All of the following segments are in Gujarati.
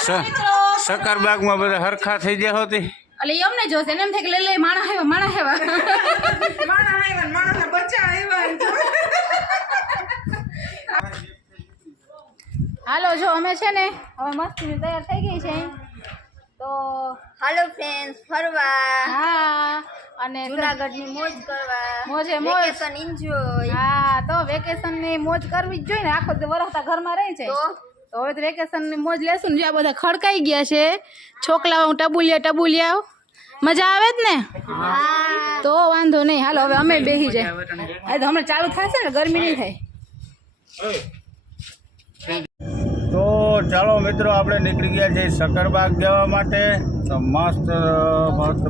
સકરબાગ માં બધા હરખા થઈ ગયા હોતી એટલે એ અમને જોશે ને એમ થાય કે લે માણા આવ્યા માણસના બચ્ચા આવ્યા હાલો જો અમે છે ને હવે મસ્તી તૈયાર થઈ ગઈ છે તો હાલો ફ્રેન્ડ્સ ફરવા હા અને જૂનાગઢની મોજ કરવા મોજે મોજ વેકેશન એન્જોય હા તો વેકેશન ની મોજ કરવી જ જોઈએ ને આખો વરસતા ઘરમાં રહી છે તો હવે તો વેકેશન ની મોજ લેશું ને જ્યાં બધા ખડકાઈ ગયા છે છોકલાઓ ટબુલિયા મજા આવે જ ને તો વાંધો નહીં હાલો હવે અમે બેસી જાય તો હમણાં ચાલુ થશે ને ગરમી નહીં થાય તો ચાલો મિત્રો આપણે નીકળી ગયા છે સકરબાગ જવા માટે તો મસ્ત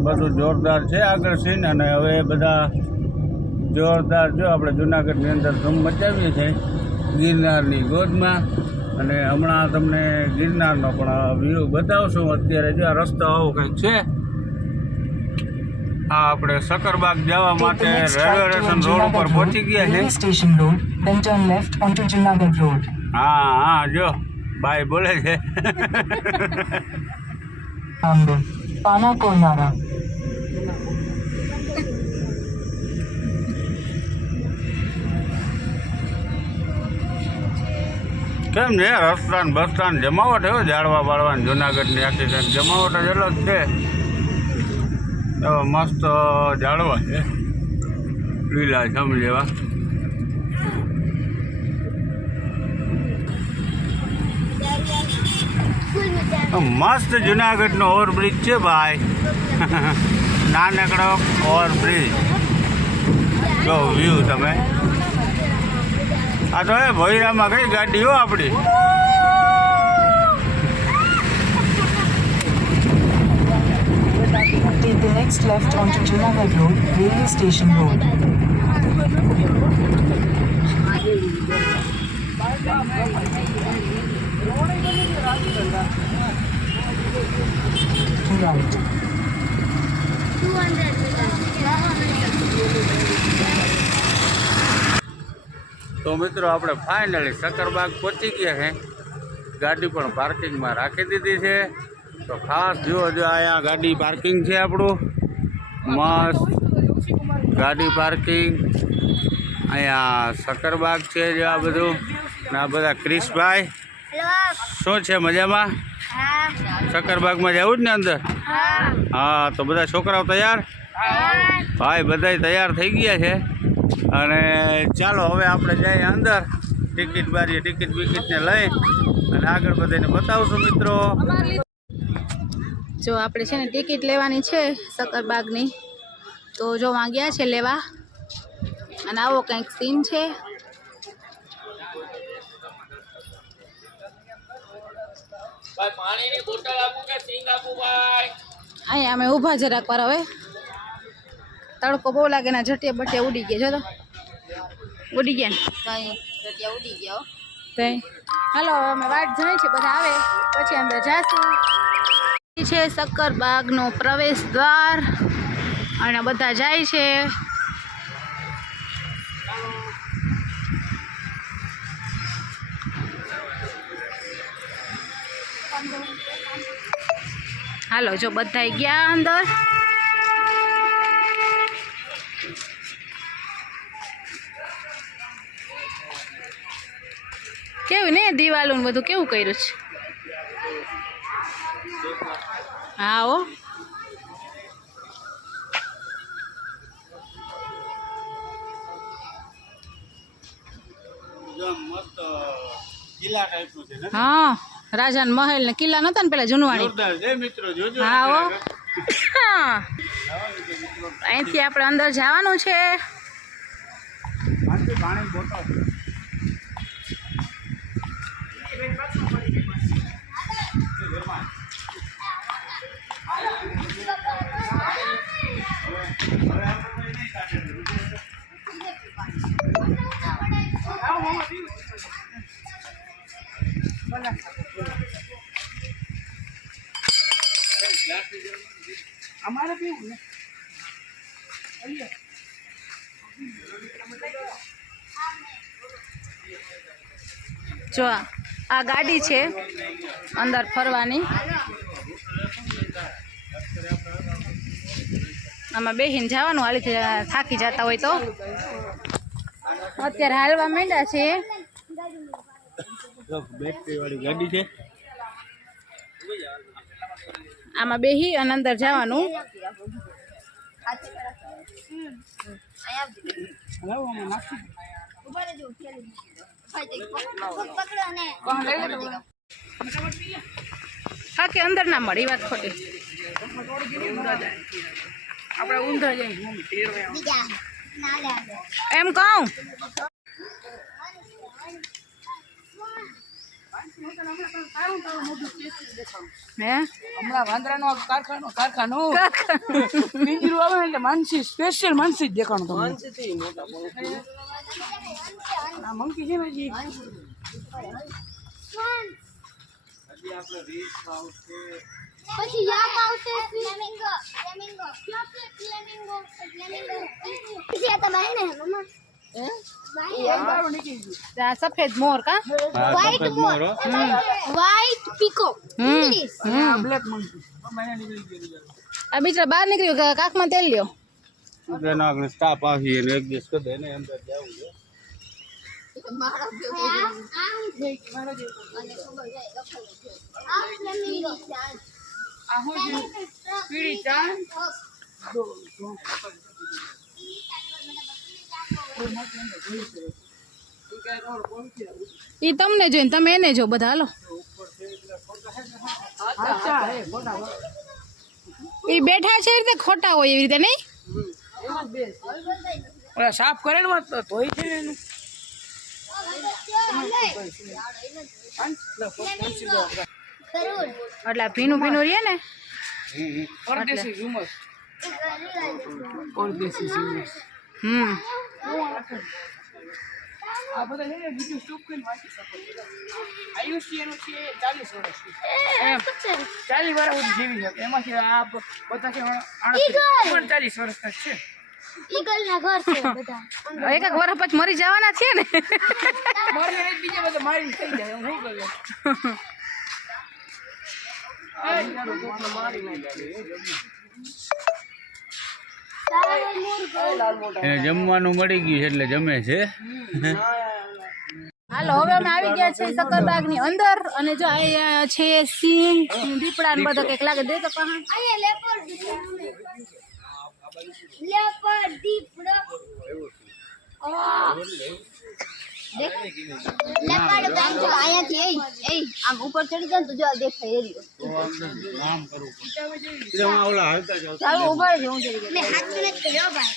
બધું જોરદાર છે આગળ સીન અને હવે બધા જોરદાર જો આપણે જુનાગઢની અંદર ધૂમ મચાવીએ છીએ ગિરનારની ગોદમાં અને હમણાં તમને ગિરનારનો પણ વ્યૂ બતાવશું અત્યારે જો આ રસ્તો આવો કંઈક છે આ આપણે સકરબાગ જવા માટે રેલવે સ્ટેશન રોડ ઉપર પહોંચી ગયા છે station road then turn left onto Junagadh road હા જો ભાઈ બોલે છે પાના કોનારા કેમ છે રસ્તા ને બસતા ને જમાવટ એવો ઝાડવા બાળવાની જુનાગઢની આખી જમાવટ જ અલગ છે એવા મસ્ત ઝાડવા છે લીલા છમ જેવા મસ્ત જુનાગઢનો ઓવરબ્રિજ છે ભાઈ નાનકડો ઓવરબ્રિજ જો વ્યૂ તમે આ તો એ ભોયરામાં કઈ ગાડી હો આપણી take the next left onto Junagadh road railway station road right તો મિત્રો આપણે ફાઇનલી સકરબાગ પહોંચી ગયા છે ગાડી પણ પાર્કિંગમાં રાખી દીધી છે તો ખાસ જુઓ જો અહીંયા ગાડી પાર્કિંગ છે આપણું મસ્ત ગાડી પાર્કિંગ અહીંયા સકરબાગ છે જો આ બધું ને આ બધા ક્રિશભાઈ શું છે મજામાં સકરબાગમાં જવું જ ને અંદર હા તો બધા છોકરાઓ તૈયાર ભાઈ બધા તૈયાર થઈ ગયા છે અને ચાલો હવે આપણે જઈએ અંદર ટિકિટ બારીએ ટિકિટ વિકિટને લઈ અને આગળ બધાને બતાવશું મિત્રો જો આપણે છે ને ટિકિટ લેવાની છે સકરબાગની તો જો વાગ્યા છે લેવા અને આવો કંઈક સીન છે અહીંયા અમે ઊભા જરાક વાર હવે તડકો બહુ લાગે ને જટિયા બટિયા ઉડી ગયા જો તો ઉડી ગયા ને જટિયા ઉડી ગયા તઈ હાલો હવે અમે વાટ જોઈ છે બધા આવે પછી અંદર જાશું છે સકરબાગનો પ્રવેશ દ્વાર અને બધા જાય છે હાલો જો બધા ગયા અંદર કેવું ને દિવાલું બધું કેવું કર્યું છે હા હો હા રાજાના મહેલ ને કિલ્લા નતા ને પેલા જૂનવાણી હા હો અહીંથી આપણે અંદર જવાનું છે हमारे भी જો આ ગાડી છે અંદર ફરવાની. આમાં બેહીને જવાનું હાલીથી થાકી જતા હોય તો. અત્યારે હાલવા માંડ્યા છે. બેટરી વાળી ગાડી છે. આમાં બેહી અને અંદર જવાનું. હા કે અંદર ના મળે એ વાત ખોટી. આપણે ઊંધા જઈએ એમ કહું હે હમણાં વાંદરાનો કારખાનો પિંજરું આવે ને એટલે માનસી સ્પેશિયલ માનસી જ દેખાણું તમને. આ મંકી છે ને જી પછી યામ આવશે ફ્લેમિંગો ફ્લેમિંગો ફ્લેમિંગો ફ્લેમિંગો પછી આ તમારે ને મમ્મા આ સફેદ મોર કા વ્હાઈટ મોર white peacock English black monkey આ બીજા બહાર નીકળ્યું કાખમાં તેલ લ્યો. સ્ટાફ આવી અને એક દિવસ કરે ને અંદર જવું છે. આ હું છે પીળી ચા ઈ તમને જોઈને તમે એને જો બધા હાલો. અચ્છા હે મોટા ઈ બેઠા છે એવી રીતે ખોટા હોય એવી રીતે નહીં. એમાં જ બેસ ઓલા સાફ કરે ને વાત ધોઈ છે ને એનું એટલે આ ભીનું ભીનું રહે ને. પરદેશી ઝુમસ પરદેશી ઝુમસ આ બધા છે ને બીજું સ્ટોક કરીને વાંચી શકો. આયુષ્ય એનું છે 40 વર્ષ એમ 40 વર્ષ સુધી જીવી શકે. એમાંથી આ બધા છે 40 વર્ષના છે. ઈગલ ના ઘર છે બધા એક એક વર્ષ પછી મરી જવાના છે ને. મારી એક બીજા બધા મારી થઈ જાય હું શું કરું. એને જમવાનું મળી ગયું છે એટલે જમે છે. હાલો હવે અમે આવી ગયા છે સક્કરબાગ ની અંદર અને જો અહીંયા છે સિંહ દીપડા ને બધા કઈક લાગે દે તો કહા અહીંયા લેપર્ડ દીપડો લેપર્ડ બેન જો અહીંયાથી એ આમ ઉપર ચડી જાય તો જો આ દેખાય એરિયો કામ કરવું પડે. ઓલા હાલતા જાવ. ચાલો ઉભા રહો હું ચડી ગઈ મે હાથ ને કર્યો ભાઈ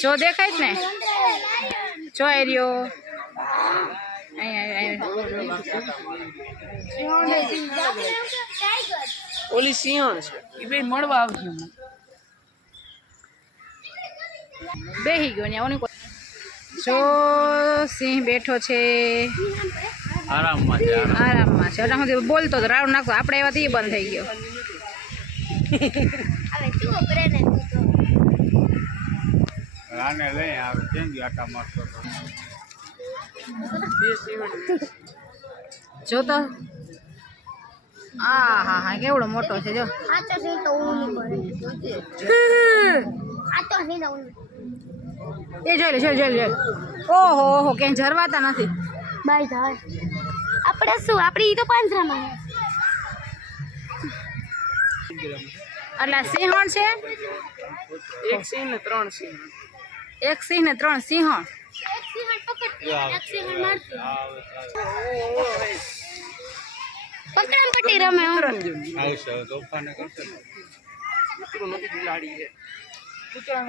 જો દેખાય જ ને જો એરિયો અહીંયા ઓલી સિંહણ છે એ બે મળવા આવશે હમણાં. બેહી ગયો ને ઓની જો સિંહ બેઠો છે આરામમાં છે. આરામમાં છે. એટલે હું બોલતો તો રાઉન્ડ નાખતો આપણે એવા એ બંધ થઈ ગયો. હવે શું કરે ને આને લઈ આવે કેમ કે આટા મારતો હતો. બે સિંહણ જો તો હા હા હા કેવડો મોટો છે જો. આતો છે તો હું પડે આતો છે તો હું એ જોઈ લે જોઈ લે. ઓહો ઓહો ક્યાંય જરવાતા નથી. બાય થાય આપણે શું આપણી ઈ તો પાંજરામાં એટલે આ સિંહણ છે. એક સિંહ ને 3 સિંહ. એક સિંહ ને 3 સિંહણ. એક સિંહણ પકડતી એક સિંહણ મારતી પકડમ પટ્ટી રમે હો. આવશે હવે તોફાને કરશે ને. બિલાડી છે.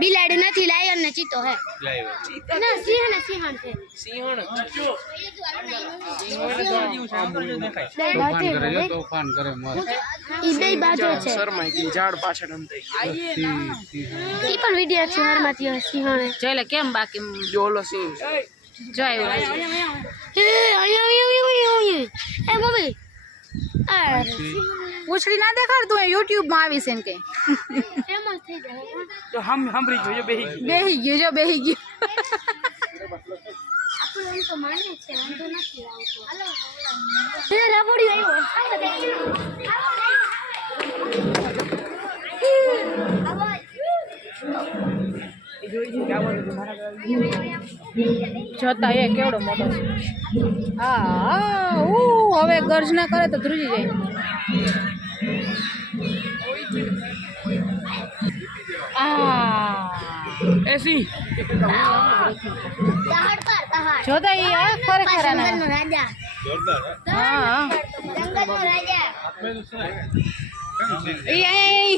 બિલાડી નથી લાયન ને ચીતો હે લાવ્યો. ના સિંહ ને સિંહણ છે સિંહણ તોફાન કરે છે, તોફાન કરે મસ્ત. ઈ બે બાજુ છે શર્માઈ ગઈ ઝાડ પાછળ એમ થઈ ગઈ. ઈ પણ વિડિયો છે હરમાંથી સિંહણે જોઈ લે કેમ બાકી જો ઓલો સિંહ જોઈ એ અહીંયા એ મમ્મી આ પૂછડી ના દેખાડતું એ યુટ્યુબ માં આવી છે ને કઈ ફેમસ થઈ જાય જો સાંભળી ગયો બેહી ગઈ. બેહી ગયું જો બેહી ગયું. એ જોઈ છે કે આવવાનું મારા જોતા એ કેવડો મોટો છે હા હવે ગર્જના કરે તો ધ્રુજી જાય એસી જોતા એ ખરેખર આના. રાજા હા જંગલનો રાજા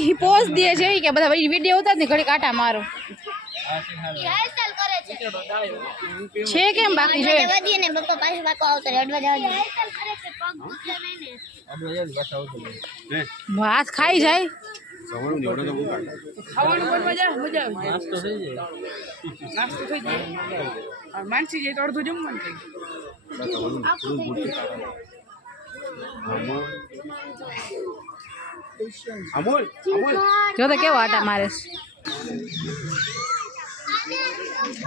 એ પોઝ દે છે કે બધા વિડીયો ઉતાર ને ઘડી કાંટા મારો હેરસ્ટાઈલ કરે છે છે કેમ બાકી જોઈએ જવા દે ને પપ્પા પાછો પાકો આવતો રે અડવા જવા દે હેરસ્ટાઈલ કરે છે પગ ગુસ્સે નહીં ને હાથ ખાઈ જાય ખાવાનું બનવા જાય મજા આવે નાસ્તો થઈ જાય માનસી જાય તો અડધું જમવાનું થઈ જો તો કેવો આટા મારે છે.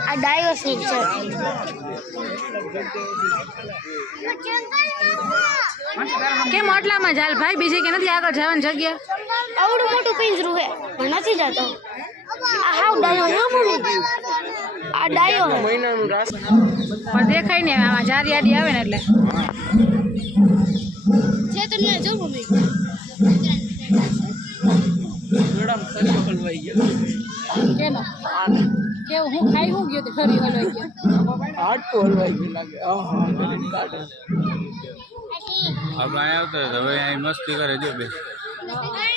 આ ડાયો સીન છે કેમ ઓટલામાં ચાલ ભાઈ બીજે કે નથી આગળ જવાની જગ્યા આવડું મોટું પિંજરું છે પણ નથી જતો આ હાવ ડાયો હે મમ્મી આ ડાયો હે મહિનાનું રાસ પણ દેખાય ને આમાં જારી આડી આવે ને એટલે છે તો ન જો મમ્મી જોડામ સરીઓ હલવાઈ ગયો કેનો કેવું હું ખાઈ હું ગયો તો ફરી હલવાઈ ગયો હાડકો હલવાઈ ગયો લાગે આહા કાઢે આપણે અહીંયા આવતા હવે અહીં મસ્તી કરે જો બે આ